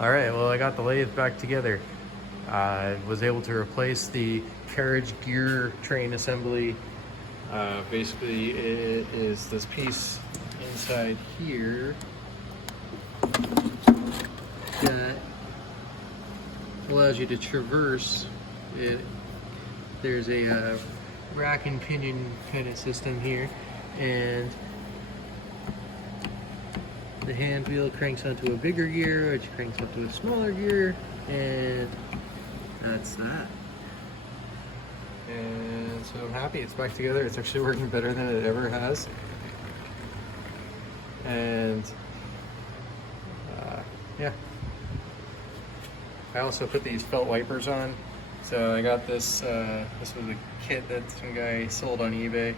All right, well, I got the lathe back together. I was able to replace the carriage gear train assembly. Basically, it is this piece inside here that allows you to traverse it. There's a rack and pinion kind of system here, and the hand wheel cranks onto a bigger gear, which cranks up to a smaller gear, and that's that. And so I'm happy it's back together. It's actually working better than it ever has. And yeah. I also put these felt wipers on. So I got this, this was a kit that some guy sold on eBay,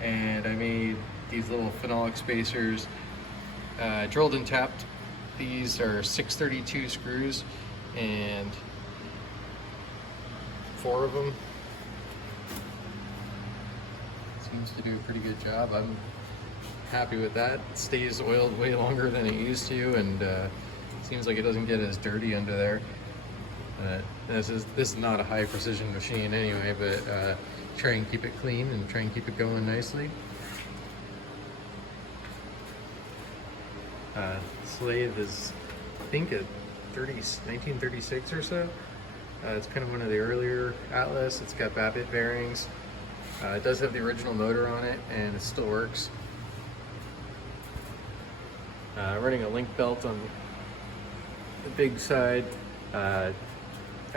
and I made these little phenolic spacers. Drilled and tapped. These are 632 screws and 4 of them. Seems to do a pretty good job. I'm happy with that. It stays oiled way longer than it used to, and seems like it doesn't get as dirty under there. This is not a high precision machine anyway, but try and keep it clean and try and keep it going nicely. This lathe is, I think, a 1936 or so. It's kind of one of the earlier Atlas. It's got Babbitt bearings. It does have the original motor on it, and it still works. Running a link belt on the big side. I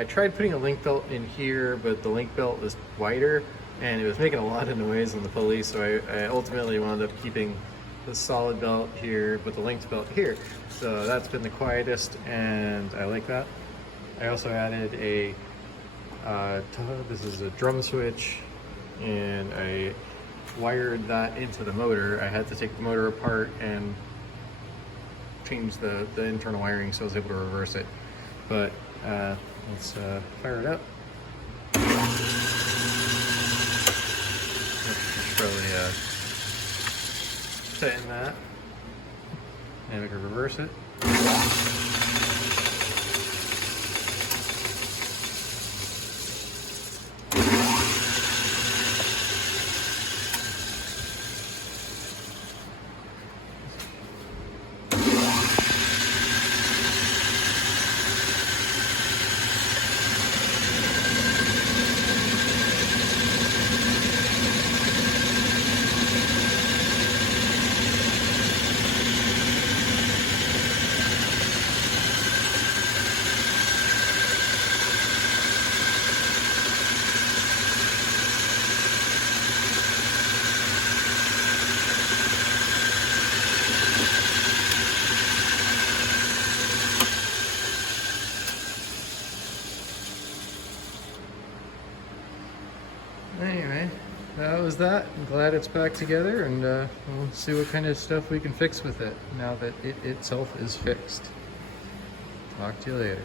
tried putting a link belt in here, but the link belt is wider, and it was making a lot of noise on the pulley, so I ultimately wound up keeping the solid belt here with the linked belt here. So that's been the quietest, and I like that. I also added a, this is a drum switch, and I wired that into the motor. I had to take the motor apart and change the internal wiring so I was able to reverse it. But let's fire it up. Let's probably tighten that, and we can reverse it. Anyway, that was that. I'm glad it's back together, and we'll see what kind of stuff we can fix with it now that it itself is fixed. Talk to you later.